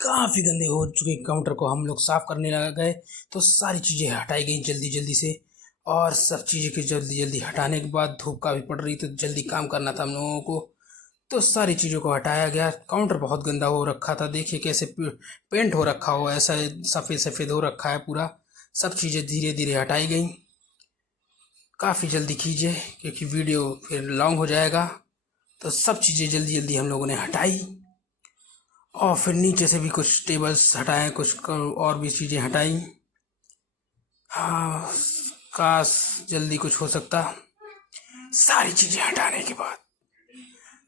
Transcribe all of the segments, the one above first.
काफ़ी गंदे हो चुके काउंटर को हम लोग साफ़ करने लग गए, तो सारी चीज़ें हटाई गई जल्दी-जल्दी से। और सब चीज़ें की जल्दी-जल्दी हटाने के बाद धूप काफ़ी पड़ रही, तो जल्दी काम करना था हम लोगों को, तो सारी चीज़ों को हटाया गया। काउंटर बहुत गंदा हो रखा था, देखिए कैसे पेंट हो रखा हो, ऐसा सफ़ेद-सफ़ेद हो रखा है पूरा। सब चीज़ें धीरे-धीरे हटाई गई। काफ़ी जल्दी कीजिए क्योंकि वीडियो फिर लॉन्ग हो जाएगा। तो सब चीज़ें जल्दी-जल्दी हम लोगों ने हटाई और फिर नीचे से भी कुछ टेबल्स हटाए, कुछ और भी चीज़ें हटाई। हाँ, काश जल्दी कुछ हो सकता। सारी चीज़ें हटाने के बाद,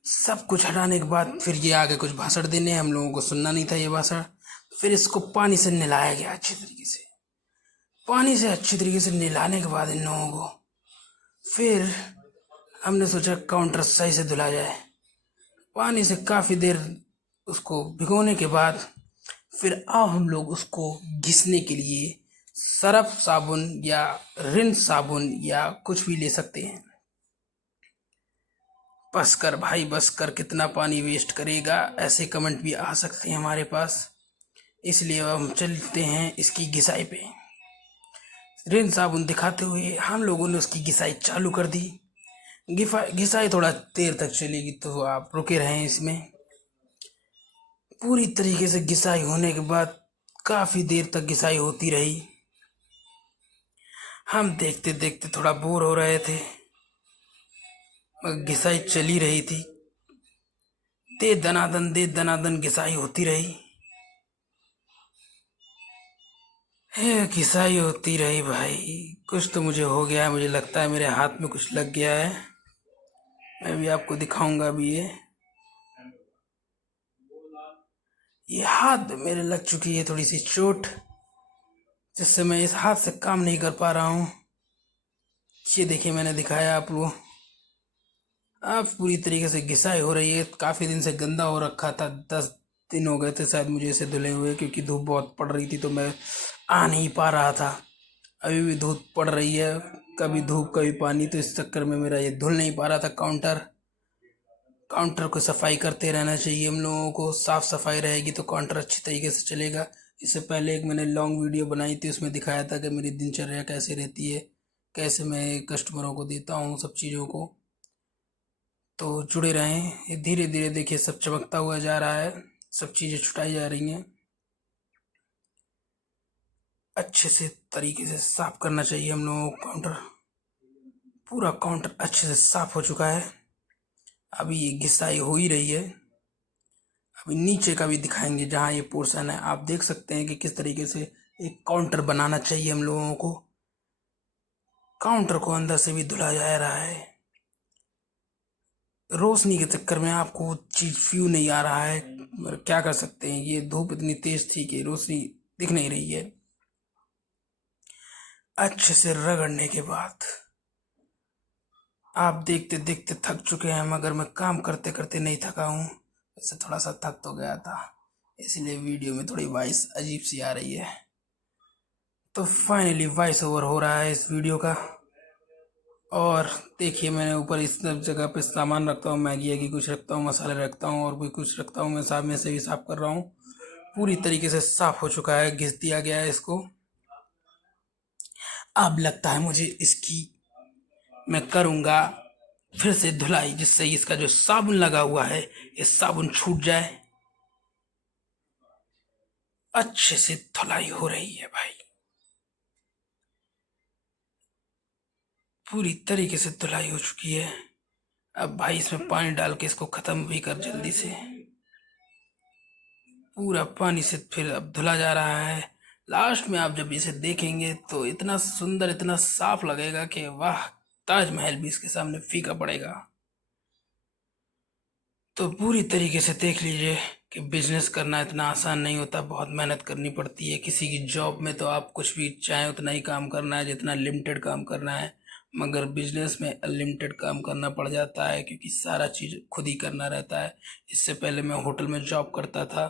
सब कुछ हटाने के बाद फिर ये आगे कुछ भाषण देने, हम लोगों को सुनना नहीं था ये भाषण। फिर इसको पानी से नहलाया गया अच्छी तरीके से। पानी से अच्छी तरीके से नहलाने के बाद इन लोगों को फिर हमने सोचा काउंटर सही से धुला जाए। पानी से काफ़ी देर उसको भिगोने के बाद फिर अब हम लोग उसको घिसने के लिए सर्फ साबुन या रिंस साबुन या कुछ भी ले सकते हैं। बस कर भाई, बस कर, कितना पानी वेस्ट करेगा, ऐसे कमेंट भी आ सकते हैं हमारे पास। इसलिए अब हम चलते हैं इसकी घिसाई पे। रिंस साबुन दिखाते हुए हम लोगों ने उसकी घिसाई चालू कर दी। घिसाई थोड़ा देर तक चलेगी, तो आप रुके रहें इसमें। पूरी तरीके से घिसाई होने के बाद काफ़ी देर तक घिसाई होती रही। हम देखते देखते थोड़ा बोर हो रहे थे, मगर घिसाई चली रही थी। दे दनादन घिसाई होती रही। घिसाई होती रही भाई। कुछ तो मुझे हो गया है, मुझे लगता है मेरे हाथ में कुछ लग गया है। मैं भी आपको दिखाऊंगा अभी। ये हाथ में मेरे लग चुकी है थोड़ी सी चोट, जिससे मैं इस हाथ से काम नहीं कर पा रहा हूँ। ये देखिए, मैंने दिखाया आपको। अब पूरी तरीके से घिसाई हो रही है। काफ़ी दिन से गंदा हो रखा था, 10 दिन हो गए थे शायद मुझे इसे धुले हुए, क्योंकि धूप बहुत पड़ रही थी तो मैं आ नहीं पा रहा था। अभी भी धूप पड़ रही है, कभी धूप कभी पानी, तो इस चक्कर में मेरा ये धुल नहीं पा रहा था काउंटर को सफाई करते रहना चाहिए हम लोगों को। साफ सफाई रहेगी तो काउंटर अच्छी तरीके से चलेगा। इससे पहले एक मैंने लॉन्ग वीडियो बनाई थी, उसमें दिखाया था कि मेरी दिनचर्या कैसे रहती है, कैसे मैं कस्टमरों को देता हूँ सब चीज़ों को। तो जुड़े रहें। ये धीरे धीरे देखिए सब चमकता हुआ जा रहा है, सब चीज़ें छुटाई जा रही हैं। अच्छे से तरीके से साफ करना चाहिए हम लोगों को काउंटर। पूरा काउंटर अच्छे से साफ हो चुका है। अभी ये घिसाई हो ही रही है। अभी नीचे का भी दिखाएंगे, जहाँ ये पोर्शन है आप देख सकते हैं कि किस तरीके से एक काउंटर बनाना चाहिए हम लोगों को। काउंटर को अंदर से भी धुला जा रहा है। रोशनी के चक्कर में आपको वो चीज़ व्यू नहीं आ रहा है, मगर क्या कर सकते हैं, ये धूप इतनी तेज थी कि रोशनी दिख नहीं रही है। अच्छे से रगड़ने के बाद आप देखते देखते थक चुके हैं, मगर मैं काम करते करते नहीं थका हूँ। वैसे थोड़ा सा थक तो गया था, इसलिए वीडियो में थोड़ी वॉइस अजीब सी आ रही है। तो फाइनली वॉइस ओवर हो रहा है इस वीडियो का। और देखिए, मैंने ऊपर इस सब जगह पे सामान रखता हूँ, मैगी वैगी कुछ रखता हूँ, मसाले रखता हूँ और भी कुछ रखता हूँ। मैं साथ में से भी साफ़ कर रहा हूँ। पूरी तरीके से साफ़ हो चुका है, घिस दिया गया है इसको। अब लगता है मुझे इसकी मैं करूँगा फिर से धुलाई, जिससे इसका जो साबुन लगा हुआ है ये साबुन छूट जाए। अच्छे से धुलाई हो रही है भाई, पूरी तरीके से धुलाई हो चुकी है। अब भाई इसमें पानी डाल के इसको ख़त्म भी कर जल्दी से। पूरा पानी से फिर अब धुला जा रहा है। लास्ट में आप जब इसे देखेंगे तो इतना सुंदर, इतना साफ लगेगा कि वाह, ताजमहल भी इसके सामने फीका पड़ेगा। तो पूरी तरीके से देख लीजिए कि बिजनेस करना इतना आसान नहीं होता, बहुत मेहनत करनी पड़ती है। किसी की जॉब में तो आप कुछ भी चाहें उतना ही काम करना है, जितना लिमिटेड काम करना है, मगर बिजनेस में अनलिमिटेड काम करना पड़ जाता है, क्योंकि सारा चीज़ खुद ही करना रहता है। इससे पहले मैं होटल में जॉब करता था,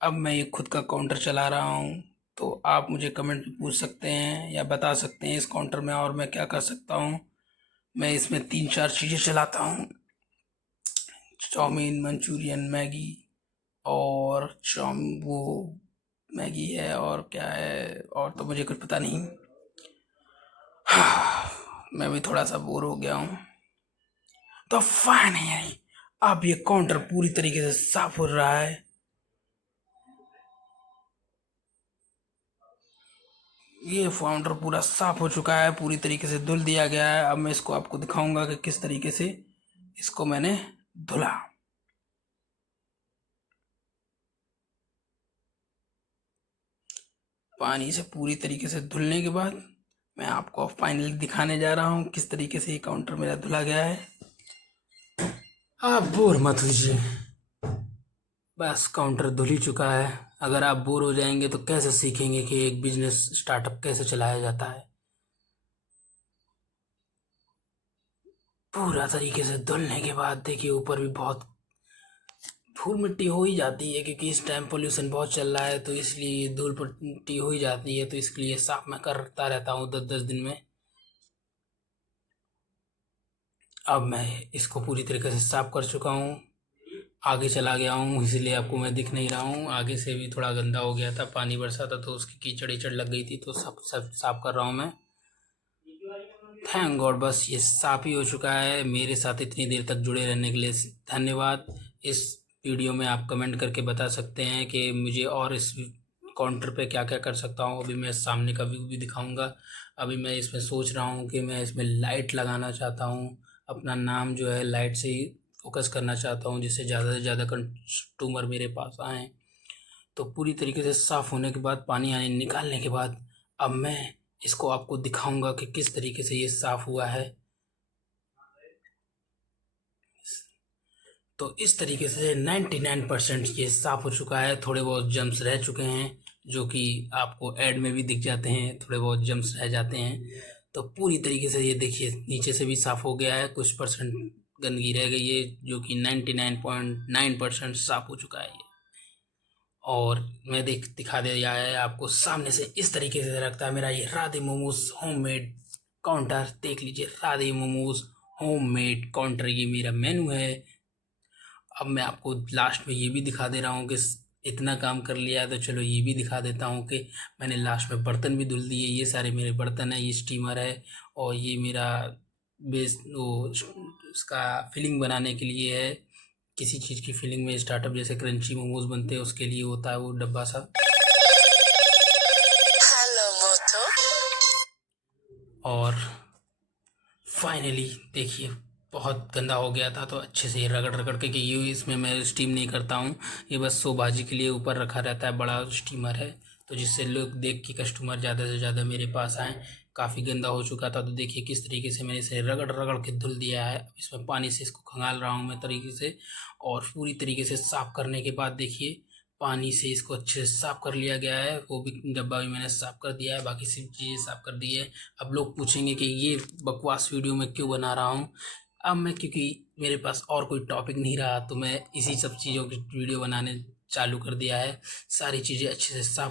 अब मैं ये खुद का काउंटर चला रहा हूँ। तो आप मुझे कमेंट में पूछ सकते हैं या बता सकते हैं इस काउंटर में और मैं क्या कर सकता हूँ। मैं इसमें 3-4 चीज़ें चलाता हूँ, चाउमीन, मंचूरियन, मैगी और वो मैगी है और क्या है और तो मुझे कुछ पता नहीं। मैं भी थोड़ा सा बोर हो गया हूँ। तो फाइनली अब ये काउंटर पूरी तरीके से साफ हो रहा है। ये काउंटर पूरा साफ हो चुका है, पूरी तरीके से धुल दिया गया है। अब मैं इसको आपको दिखाऊंगा कि किस तरीके से इसको मैंने धुला। पानी से पूरी तरीके से धुलने के बाद मैं आपको फाइनली दिखाने जा रहा हूँ किस तरीके से ये काउंटर मेरा धुला गया है। आप बोर मत होइए, बस काउंटर धुल ही चुका है। अगर आप बोर हो जाएंगे तो कैसे सीखेंगे कि एक बिजनेस स्टार्टअप कैसे चलाया जाता है। पूरा तरीके से धुलने के बाद देखिए ऊपर भी बहुत धूल मिट्टी हो ही जाती है, क्योंकि इस टाइम पोल्यूशन बहुत चल रहा है तो इसलिए धूल मिट्टी हो ही जाती है। तो इसके लिए साफ मैं करता रहता हूँ 10-10 दिन में। अब मैं इसको पूरी तरीके से साफ कर चुका हूँ, आगे चला गया हूँ, इसलिए आपको मैं दिख नहीं रहा हूँ। आगे से भी थोड़ा गंदा हो गया था, पानी बरसा था तो उसकी कीचड़ ईचड़ लग गई थी, तो सब सब साफ कर रहा हूँ मैं। थैंक गॉड, बस ये साफ ही हो चुका है। मेरे साथ इतनी देर तक जुड़े रहने के लिए धन्यवाद। इस वीडियो में आप कमेंट करके बता सकते हैं कि मुझे और इस काउंटर पे क्या क्या कर सकता हूँ। अभी मैं सामने का व्यू भी दिखाऊंगा। अभी मैं इसमें सोच रहा हूँ कि मैं इसमें लाइट लगाना चाहता हूँ। अपना नाम जो है लाइट से ही फोकस करना चाहता हूँ, जिससे ज़्यादा से ज़्यादा कस्टमर मेरे पास आएँ। तो पूरी तरीके से साफ़ होने के बाद, पानी आने निकालने के बाद, अब मैं इसको आपको दिखाऊंगा कि किस तरीके से ये साफ़ हुआ है। तो इस तरीके से 99% ये साफ़ हो चुका है। थोड़े बहुत जम्स रह चुके हैं, जो कि आपको ऐड में भी दिख जाते हैं, थोड़े बहुत जम्स रह जाते हैं। तो पूरी तरीके से ये देखिए नीचे से भी साफ़ हो गया है, कुछ परसेंट गंदगी रह गई है, जो कि 99.9% साफ़ हो चुका है ये। और मैं दिखा दिया है आपको सामने से। इस तरीके से रखता है मेरा ये राधे मोमोज होममेड काउंटर। देख लीजिए, राधे मोमोज होममेड काउंटर, ये मेरा मेनू है। अब मैं आपको लास्ट में ये भी दिखा दे रहा हूँ कि इतना काम कर लिया है तो चलो ये भी दिखा देता हूँ कि मैंने लास्ट में बर्तन भी धुल दिए। ये सारे मेरे बर्तन है, ये स्टीमर है और ये मेरा बेस वो उसका फिलिंग बनाने के लिए है। किसी चीज़ की फिलिंग में, स्टार्टअप जैसे क्रंची मोमोज बनते हैं उसके लिए होता है वो डब्बा सा। और फाइनली देखिए बहुत गंदा हो गया था, तो अच्छे से रगड़ रगड़ के, कि ये इसमें मैं स्टीम नहीं करता हूँ, ये बस शो बाजी के लिए ऊपर रखा रहता है। बड़ा स्टीमर है तो जिससे लोग देख के कस्टमर ज़्यादा से ज़्यादा मेरे पास आएँ। काफ़ी गंदा हो चुका था तो देखिए किस तरीके से मैंने इसे रगड़ रगड़ के धुल दिया है। इसमें पानी से इसको खंगाल रहा हूँ मैं तरीके से, और पूरी तरीके से साफ़ करने के बाद देखिए पानी से इसको अच्छे से साफ़ कर लिया गया है। वो भी डब्बा भी मैंने साफ़ कर दिया है, बाकी सब चीज़ें साफ़ कर दी है। अब लोग पूछेंगे कि ये बकवास वीडियो मैं क्यों बना रहा हूँ। अब मैं, क्योंकि मेरे पास और कोई टॉपिक नहीं रहा, तो मैं इसी सब चीज़ों की वीडियो बनाने चालू कर दिया है। सारी चीज़ें अच्छे से साफ़